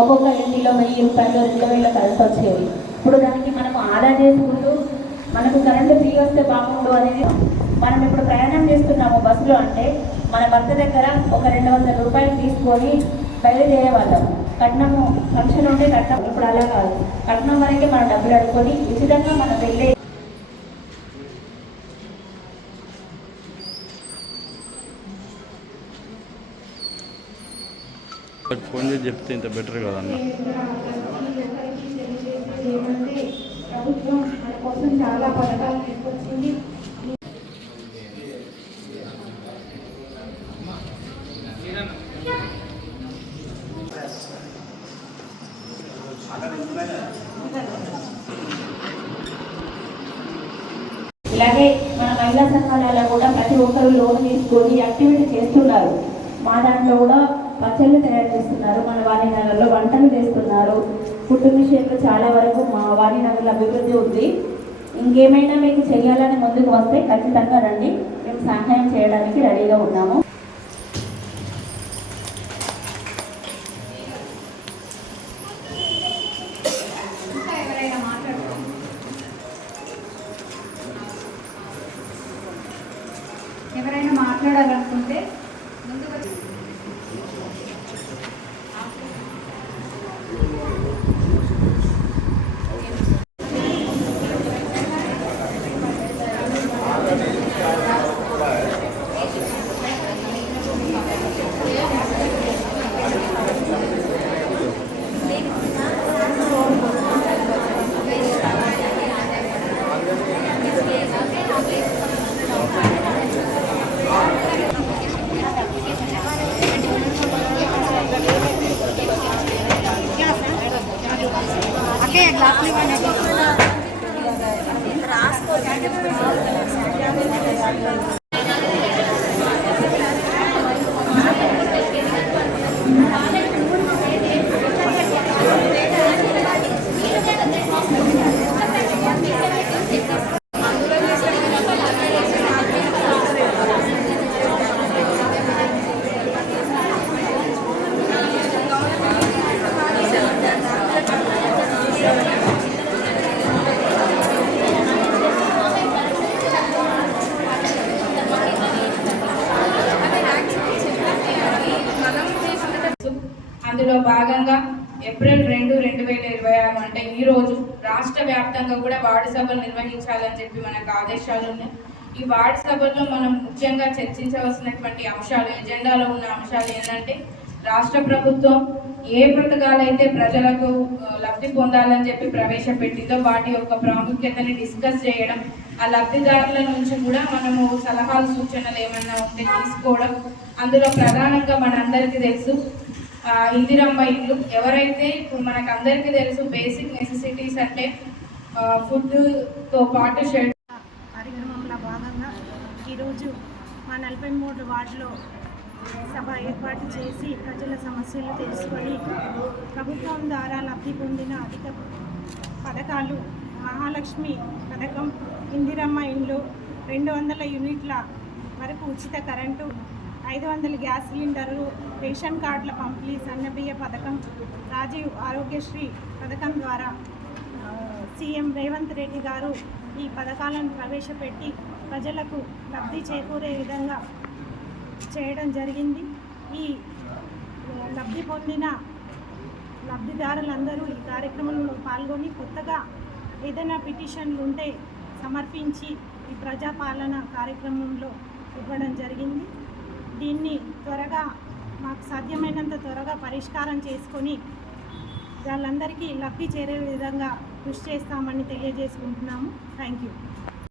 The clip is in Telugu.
ఒక్కొక్క ఇంటిలో 1000 రూపాయలు 2000 కరెంట్ వచ్చేవి. ఇప్పుడు దానికి మనము ఆదా చేసుకుంటూ మనకు కరెంటు ఫ్రీ వస్తే బాగుండు అనేది మనం ఇప్పుడు ప్రయాణం చేస్తున్నాము బస్సులో అంటే మన భర్త దగ్గర ఒక 200 రూపాయలు తీసుకొని బయలుదేరే వాళ్ళము. కట్నము ఫంక్షన్ ఉంటే కట్నం, ఇప్పుడు అలా కాదు, కట్నం వరకే మనం డబ్బులు అడుకొని ఉచితంగా మనం వెళ్ళే. ఫోన్ చేసి చెప్తే ఇంత బెటర్ కదన్న. ప్రభుత్వం మన కోసం చాలా పథకాలు తీసుకొచ్చింది. ఇలాగే మన మహిళా సంఘాలలో కూడా ప్రతి ఒక్కరు లోన్ తీసుకొని యాక్టివిటీ చేస్తున్నారు. మా దాంట్లో కూడా పచ్చళ్ళు తయారు చేస్తున్నారు, మన వాణినగర్లో వంటలు చేస్తున్నారు. ఫుడ్ విషయంలో చాలా వరకు మా వాణినగర్లో అభివృద్ధి ఉంది. ఇంకేమైనా మీకు చేయాలని ముందుకు వస్తే ఖచ్చితంగా రండి, మేము సహాయం చేయడానికి రెడీగా ఉన్నాము. ఎవరైనా మాట్లాడాలనుకుంటే ముందుకు అందులో భాగంగా ఏప్రిల్ 2, 2026 అంటే ఈ రోజు రాష్ట్ర వ్యాప్తంగా కూడా వార్డు సభలు నిర్వహించాలని చెప్పి మనకు ఆదేశాలు ఉన్నాయి. ఈ వార్డు సభల్లో మనం ముఖ్యంగా చర్చించవలసినటువంటి అంశాలు, ఎజెండాలో ఉన్న అంశాలు ఏంటంటే రాష్ట్ర ప్రభుత్వం ఏ పథకాలు అయితే ప్రజలకు లబ్ధి పొందాలని చెప్పి ప్రవేశపెట్టిందో వాటి యొక్క ప్రాముఖ్యతని డిస్కస్ చేయడం, ఆ లబ్ధిదారుల నుంచి కూడా మనము సలహాలు సూచనలు ఏమన్నా ఉంటే తీసుకోవడం. అందులో ప్రధానంగా మనందరికీ తెలుసు ఇందిరమ్మ ఇల్లు. ఎవరైతే ఇప్పుడు మనకు అందరికీ తెలుసు బేసిక్ నెసెసిటీస్ అంటే ఫుడ్తో పాటు షెడ్. కార్యక్రమంలో భాగంగా ఈరోజు మా 43 వార్డులో సభ ఏర్పాటు చేసి ప్రజల సమస్యలు తెలుసుకొని ప్రభుత్వం ద్వారా లబ్ధి పొందిన అధిక పథకాలు మహాలక్ష్మి పథకం, ఇందిరమ్మ ఇండ్లు, 200 యూనిట్ల వరకు ఉచిత కరెంటు, 500 గ్యాస్ సిలిండర్లు, రేషన్ కార్డుల పంపిణీ, సన్నబియ్య పథకం, రాజీవ్ ఆరోగ్యశ్రీ పథకం ద్వారా సీఎం రేవంత్ రెడ్డి గారు ఈ పథకాలను ప్రవేశపెట్టి ప్రజలకు లబ్ధి చేకూరే విధంగా చేయడం జరిగింది. ఈ లబ్ధి పొందిన లబ్ధిదారులందరూ ఈ కార్యక్రమంలో పాల్గొని కొత్తగా ఏదైనా పిటిషన్లు ఉంటే సమర్పించి ఈ ప్రజాపాలన కార్యక్రమంలో ఇవ్వడం జరిగింది. దీన్ని త్వరగా మాకు సాధ్యమైనంత త్వరగా పరిష్కారం చేసుకొని వాళ్ళందరికీ లబ్ధి చేరే విధంగా కృషి చేస్తామని తెలియజేసుకుంటున్నాము. Thank you.